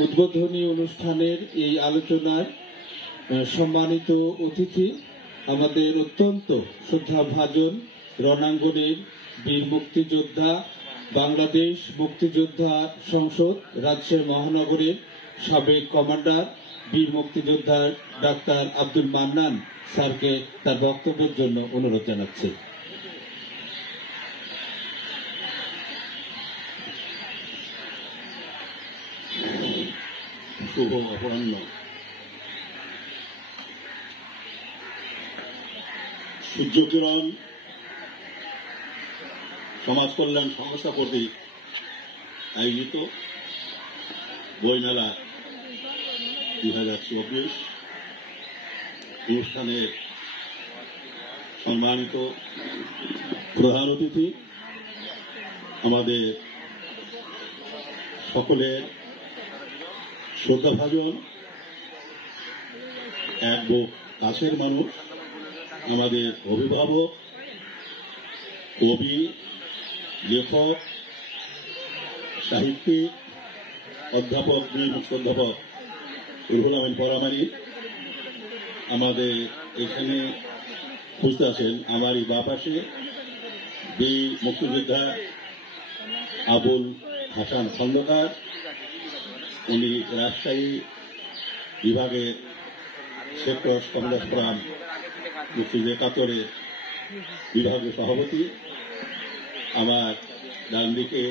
উদ্বোধনী অনুষ্ঠানের এই আলোচনার সম্মানিত অতিথি আমাদের অত্যন্ত শ্রদ্ধাভাজন রণাঙ্গনের বীর মুক্তিযোদ্ধা, বাংলাদেশ মুক্তিযোদ্ধা সংসদ রাজশাহী মহানগরের সাবেক কমান্ডার বীর মুক্তিযোদ্ধা ডাক্তার আব্দুল মান্নান স্যারকে তার বক্তব্যের জন্য অনুরোধ জানাচ্ছি। শুভ অপরাহ্ন। সূর্যকিরণ সমাজ কল্যাণ সংস্থা কর্তৃক আয়োজিত বইমেলা 2024 অনুষ্ঠানের সম্মানিত প্রধান অতিথি, আমাদের সকলের শ্রদ্ধাভাজন এক বুক কাছের মানুষ, আমাদের অভিভাবক, কবি, লেখক, সাহিত্যিক, অধ্যাপক, অধ্যাপক রুহুল আমিন পরামানি আমাদের এখানে উপস্থিত আছেন। আমারই বাঁ পাশে বীর মুক্তিযোদ্ধা আবুল হাসান খন্দকার, উনি রাজশাহী বিভাগের সেক্টর কমলাস ফোরাম মুক্তিযুদ্ধ 71 বিভাগের সভাপতি। আমার ডান দিকে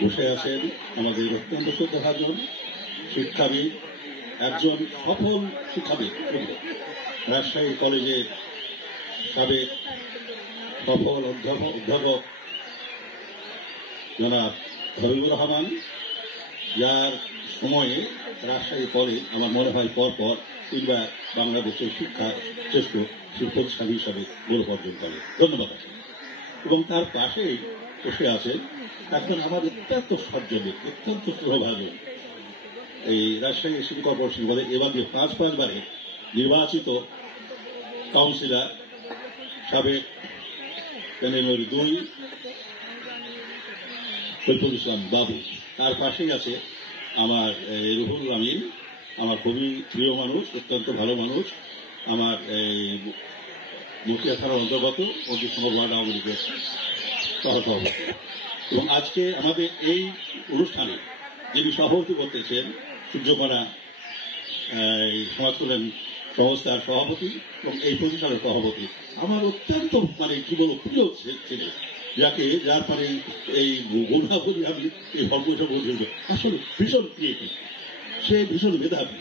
বসে আছেন আমাদের অত্যন্ত শ্রদ্ধাভাজন শিক্ষাবিদ, একজন সফল শিক্ষাবিদ, রাজশাহী কলেজের সাবেক সফল অধ্যাপক জনাব হাবিবুর রহমান, যার সময়ে রাজশাহী কলেজ আমার মনে হয় পরপর তিনবার বাংলাদেশের শিক্ষা শ্রেষ্ঠ প্রতিষ্ঠান হিসাবে গৌরব অর্জন করে। ধন্যবাদ। এবং তার পাশেই বসে আছেন একজন আমার অত্যন্ত সজ্জনিক, অত্যন্ত স্নেহভাজন এই রাজশাহী সিটি কর্পোরেশন বলে এবার 5 বারে নির্বাচিত কাউন্সিলর, সাবেক প্যানেল 2 সৈফুল ইসলাম বাবু। তার পাশেই আছে আমার রুহুল আমিন, আমার খুবই প্রিয় মানুষ, অত্যন্ত ভালো মানুষ, আমার মতিয়া থানার অন্তর্গত 25 নম্বর ওয়ার্ড আওয়ামী লীগের সহসভাপতি। এবং আজকে আমাদের এই অনুষ্ঠানে যিনি সভাপতি করতেছেন সূর্যকণা সমাজ কল্যাণ সংস্থার সভাপতি এবং এই প্রতিষ্ঠানের সভাপতি, আমার অত্যন্ত কি বলবো প্রিয় ছেলে, যার এই গুণাবলী আমি এই সর্বৈষব বলতে আসলে ভীষণ ক্রিয়েটিভ, সে ভীষণ মেধাবী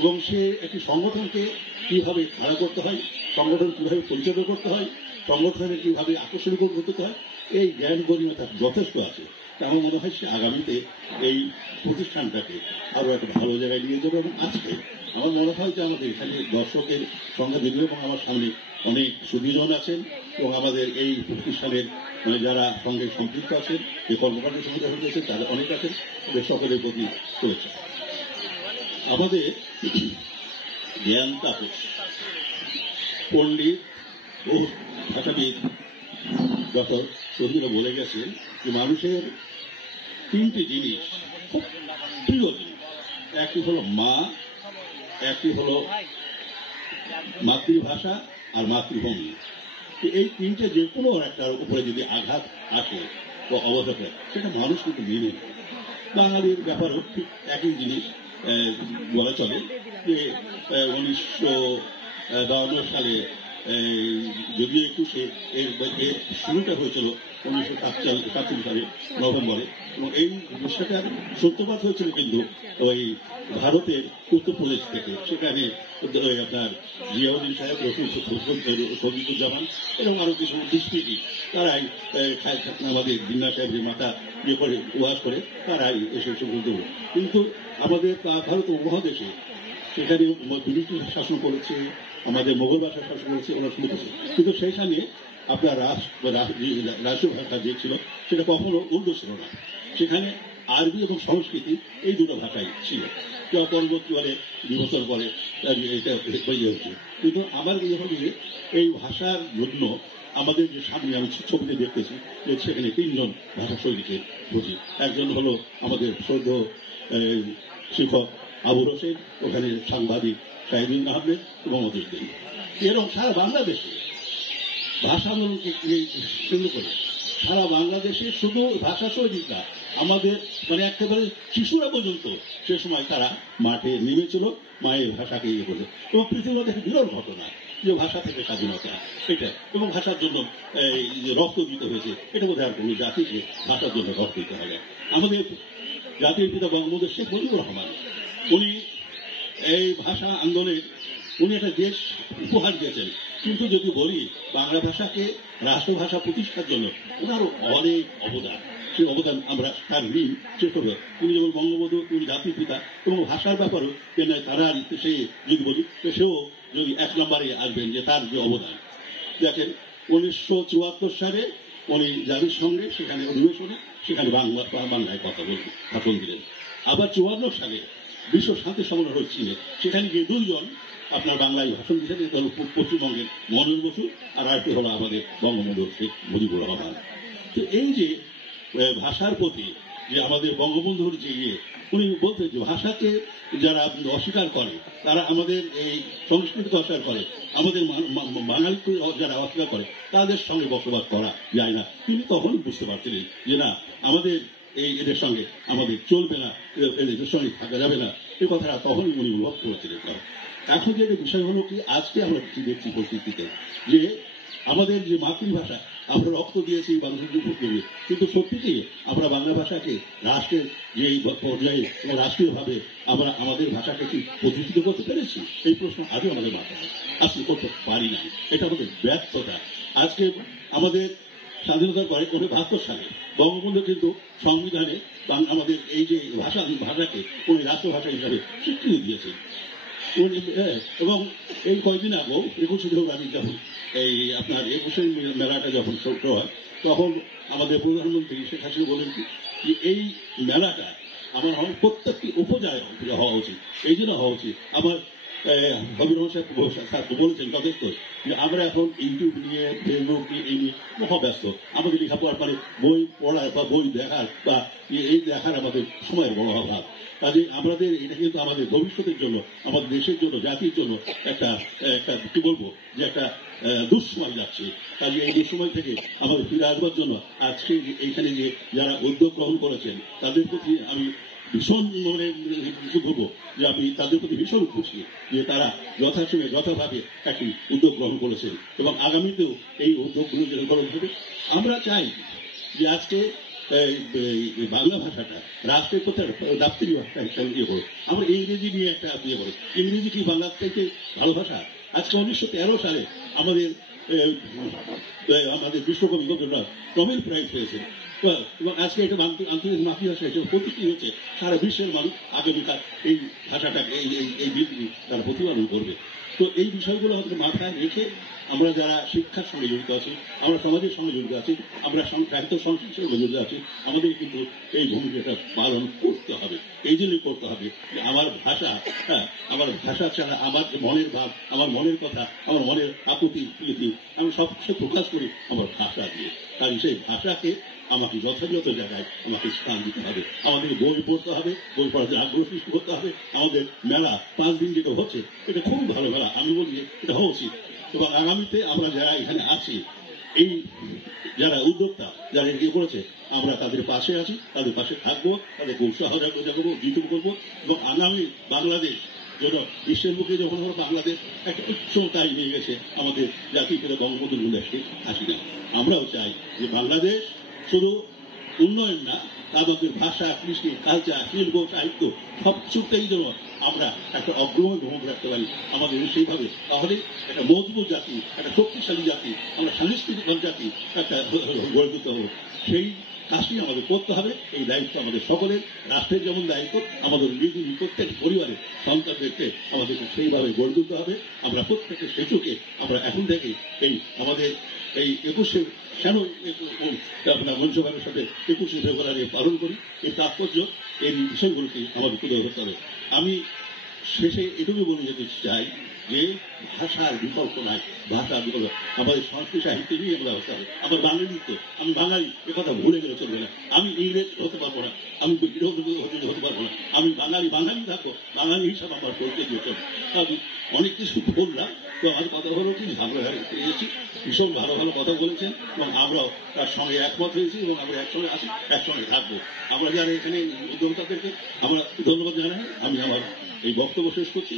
এবং সে একটি সংগঠনকে কিভাবে খাড়া করতে হয়, সংগঠন কিভাবে পরিচালনা করতে হয়, সংগঠনের কিভাবে আকর্ষণ করতে হয়, এই জ্ঞান গরিমা তার যথেষ্ট আছে। আমার মনে হয় সে আগামীতে এই প্রতিষ্ঠানটাকে আরো একটা ভালো জায়গায় নিয়ে যাবে। এবং আজকে আমার মনে হয় যে আমাদের এখানে দর্শকের সংখ্যা দীর্ঘ এবং আমার সামনে অনেক সুদীজন আছেন এবং আমাদের এই প্রতিষ্ঠানের যারা সঙ্গে সম্পৃক্ত আছেন, যে কর্মকাণ্ডের সঙ্গে যুক্ত আছেন তারা অনেক আছেন, তাদের সকলের প্রতি শুভেচ্ছা। আমাদের জ্ঞান তাপস পণ্ডিত বহু ভাষাবিদ ডক্টর চৌধুরী বলে গেছেন যে মানুষের 3টি জিনিস খুব প্রিয় জিনিস, একটি হলো মা, একটি হলো মাতৃভাষা আর মাতৃভূমি। এই 3টে যে কোনো একটার উপরে যদি আঘাত আসে বা অবস্থা হয় সেটা মানুষ কিন্তু মেনে নেয়। বাঙালির ব্যাপারেও ঠিক একই জিনিস বলা চলে যে 1952 সালে যদিও একটু এর শুরুটা হয়েছিল 1947 সালে নভেম্বরে, এবং এই বিষয়টার সূত্রপাত হয়েছিল কিন্তু ওই ভারতের উত্তরপ্রদেশ থেকে। সেখানে আপনার জিয়াউদ্দিন সাহেব, শফিকুজ্জামান এবং আরো কিছু ডিস্ট্রিক্টই তারাই আমাদের জিন্না সাহেবের মাথা ইয়ে করে ওয়াজ করে তারাই এসে বলতে হবে। কিন্তু আমাদের ভারত উপমহাদেশে সেখানে ব্রিটিশ শাসন করেছে, আমাদের মোগল ভাষা শাসন করেছে, ওরা শুনেছে, কিন্তু সেইখানে আপনার রাষ্ট্রীয় ভাষা যে ছিল সেটা কখনো উর্দু ছিল না, সেখানে আরবি এবং সংস্কৃতি এই দুটো ভাষাই ছিল। পরবর্তীকালে 2 বছর পরে এটা হয়ে হচ্ছে। কিন্তু আমার মনে হয় যে এই ভাষার জন্য আমাদের যে সামনে আমি ছবিতে দেখতেছি যে সেখানে 3 জন ভাষা শৈলীকে বুঝি। একজন হলো আমাদের শ্রদ্ধেয় শিক্ষক আবুল হোসেন, ওখানে সাংবাদিক শাহিদুল আহমেদ এবং অজুদ্দিন। এরকম সারা বাংলাদেশে ভাষা আন্দোলনকে কেন্দ্র করে সারা বাংলাদেশে শুধু ভাষা শৈলীর না, আমাদের মানে একেবারে শিশুরা পর্যন্ত সে সময় তারা মাঠে নেমেছিল মায়ের ভাষাকে ইয়ে করে। এবং পৃথিবীর মধ্যে একটা বিরল ঘটনা যে ভাষা থেকে স্বাধীনতা, এটা এবং ভাষার জন্য রক্ত দিতে হয়েছে, এটা বোধহয় আর কোনো জাতিকে ভাষার জন্য রক্ত দিতে হবে। আমাদের জাতির পিতা বঙ্গবন্ধু শেখ মুজিবুর রহমান, উনি এই ভাষা আন্দোলনে উনি একটা দেশ উপহার দিয়েছেন। কিন্তু যদি বলি বাংলা ভাষাকে রাষ্ট্রভাষা প্রতিষ্ঠার জন্য ওনারও অনেক অবদান, সেই অবদান আমরা তার ঋণ শেষ করবো। তিনি যেমন বঙ্গবন্ধু, তিনি জাতির পিতা এবং ভাষার ব্যাপারেও তারা সে যদি বলি সেও যদি 1 নম্বরে আসবেন যে তার যে অবদান। দেখেন 1974 সালে উনি জাতির সঙ্গে সেখানে অধিবেশনে সেখানে বাংলায় কথা বলবেন, ভাষণ দিলেন। আবার 54 সালে বিশ্ব শান্তি সম্মেলন হচ্ছিল, সেখানে গিয়ে 2 জন আপনার বাংলায় ভাষণ দিয়েছেন, পশ্চিমবঙ্গের মনোজ বসু আর আরেকটি হলো আমাদের বঙ্গবন্ধু শেখ মুজিবুর রহমান। তো এই যে ভাষার প্রতি যে আমাদের বঙ্গবন্ধুর যে উনি বলতেন যে ভাষাকে যারা অস্বীকার করে তারা আমাদের এই সংস্কৃতিকে অস্বীকার করে, আমাদের বাঙালিকে যারা অস্বীকার করে তাদের সঙ্গে বসবাস করা যায় না। তিনি তখনই বুঝতে পারছিলেন যে না, আমাদের এদের সঙ্গে আমাদের চলবে না, এদের সঙ্গে থাকা যাবে না, এই কথাটা তখনই উনি অনুভব করেছিলেন। এখন যে বিষয় হলো কি, আজকে আমরা দেখছি পরিস্থিতিতে যে আমাদের যে মাতৃভাষা আমরা রক্ত দিয়েছি মানুষের উপর করে, কিন্তু সত্যিই আমরা বাংলা ভাষাকে রাষ্ট্রের যে পর্যায়ে এবং রাষ্ট্রীয়ভাবে আমরা আমাদের ভাষাকে কি প্রতিষ্ঠিত করতে পেরেছি, এই প্রশ্ন আজও আমাদের মাথায় আজকে করতে পারি না। এটা আমাদের ব্যর্থতা। আজকে আমাদের স্বাধীনতার পরে 1972 সালে বঙ্গবন্ধু কিন্তু সংবিধানে আমাদের এই যে ভাষাকে উনি রাষ্ট্রভাষা হিসাবে স্বীকৃতি দিয়েছেন। এবং এই কয়েকদিন আগেও 21শে ফেব্রুয়ারি যখন এই আপনার 21শে মেলাটা যখন শুরু হয়, তখন আমাদের প্রধানমন্ত্রী শেখ হাসিনা বলেন কি যে এই মেলাটা আমার প্রত্যেকটি উপজেলায় হওয়া উচিত। এই জন্য হওয়া উচিত আমার হবির সাহেব বলেছেন যথেষ্ট যে আমরা এখন ইউটিউব নিয়ে ফেসবুক নিয়ে এই নিয়ে মহাব্যস্ত, আমাদের লেখাপড়ার পরে বই পড়ার বা বই দেখার বা এই দেখার আমাদের সময়ের বড় অভাব। কাজে আমাদের এটা কিন্তু আমাদের ভবিষ্যতের জন্য, আমাদের দেশের জন্য, জাতির জন্য একটা একটা কি বলবো যে একটা দুঃসময় যাচ্ছে। কাজে এই দুঃসময় থেকে আমাদের ফিরে আসবার জন্য আজকে এইখানে যে যারা উদ্যোগ গ্রহণ করেছেন তাদের প্রতি আমি ভীষণ বলবো যে আমি তাদের প্রতি ভীষণ খুশি যে তারা যথাসময়ে যথাভাবে একটি উদ্যোগ গ্রহণ করেছেন এবং আগামীতেও এই উদ্যোগগুলো যেন গ্রহণ হবে। আমরা চাই যে আজকে বাংলা ভাষাটা রাষ্ট্রের প্রতি দাপ্তরিক ভাষা হিসাবে ইয়ে করো, আমরা ইংরেজি নিয়ে একটা ইয়ে করো। ইংরেজি কি বাংলার থেকে ভালো ভাষা? আজকে 1913 সালে আমাদের বিশ্বকবি রবীন্দ্রনাথ নোবেল প্রাইজ পেয়েছেন এবং আজকে এটা আন্তর্জাতিক মাতৃভাষা হিসেবে প্রতিষ্ঠিত হয়েছে। সারা বিশ্বের মানুষ আগামীকাল এই ভাষাটাকে এই দিকটি তারা প্রতিপালন করবে। তো এই বিষয়গুলো আমাদের মাথায় রেখে আমরা যারা শিক্ষার সঙ্গে জড়িত আছি, আমরা সমাজের সঙ্গে জড়িত আছি, আমরা সাহিত্য সংস্কৃতির সঙ্গে জড়িত আছি, আমাদের কিন্তু এই ভূমিকাটা পালন করতে হবে। এই জন্যই করতে হবে যে আমার ভাষা, আমার ভাষা ছাড়া আমার মনের ভাব, আমার মনের কথা, আমার মনের আকুতি প্রীতি আমি সবকিছু প্রকাশ করি আমার ভাষা দিয়ে। কারণ সেই ভাষাকে আমাকে যথাযথ জায়গায় আমাকে স্থান দিতে হবে। আমাদের বই পড়তে হবে, বই পড়াতে আগ্রহ সৃষ্টি করতে হবে। আমাদের মেলা 5 দিন যেটা হচ্ছে এটা খুব ভালো মেলা, আমি বলি এটা হওয়া উচিত। এবং আগামীতে আমরা যারা এখানে আছি, এই যারা উদ্যোক্তা যারা এগিয়ে করেছে, আমরা তাদের পাশে আছি, তাদের পাশে থাকবো, তাদেরকে উৎসাহ জাগাবো, উদ্দীপন করবো এবং আগামী বাংলাদেশ যেন বিশ্বের মুখে যখন আমরা বাংলাদেশ একটা উচ্চতায় নিয়ে গেছে আমাদের জাতির পিতা বঙ্গবন্ধু শেখ হাসিনা। আমরাও চাই যে বাংলাদেশ শুধু উন্নয়ন না, আমাদের ভাষা, কৃষি, কালচার, শিল্প, সাহিত্য সব কিছুতেই যেন আমরা একটা অগ্রগণ্য ভূমিকা রাখতে পারি আমাদের সেইভাবে। তাহলে একটা মজবুত জাতি, একটা শক্তিশালী জাতি, আমরা সাংস্কৃতিক জাতি একটা গড়ে তুলতে হবে। সেই কাজটি আমাদের করতে হবে। এই দায়িত্ব আমাদের সকলের, রাষ্ট্রের যেমন দায়িত্ব, আমাদের নিজ প্রত্যেক পরিবারের সন্তানদেরকে আমাদেরকে সেইভাবে গড়ে তুলতে হবে। আমরা প্রত্যেকের শিশুকে আমরা এখন থেকে এই আমাদের এই 21শে কেন আপনার মঞ্চভাবের সাথে 21শে ফেব্রুয়ারি পালন করি, এই তাৎপর্য এই বিষয়গুলোকে আমাদের তুলে ধরতে হবে। আমি শেষে এটুকু বলে যেতে চাই যে ভাষার বিকল্প নাই, ভাষার বিকল্প আমাদের সংস্কৃতি সাহিত্য নিয়ে আমরা হতে হবে। আমার বাঙালি তো, আমি বাঙালি, একথা ভুলে গেলে চলবে না। আমি ইংরেজ হতে পারবো না, আমি হতে পারবো না, আমি বাঙালি থাকবো, বাঙালি হিসাবে আমার পরিচয় দিতে হবে। আমি অনেক কিছু বললাম, তো আমার কথা হলো কি ঝাগড়াঘাট পেয়েছি, ভীষণ ভালো কথা বলেছেন এবং আমরাও তার সঙ্গে একমত হয়েছি এবং আমরা একসঙ্গে আছি, একসঙ্গে থাকবো। আমরা যারা এখানে উদ্যোক্তাদেরকে আমরা ধন্যবাদ জানাই। আমি আমার এই বক্তব্য শেষ করছি।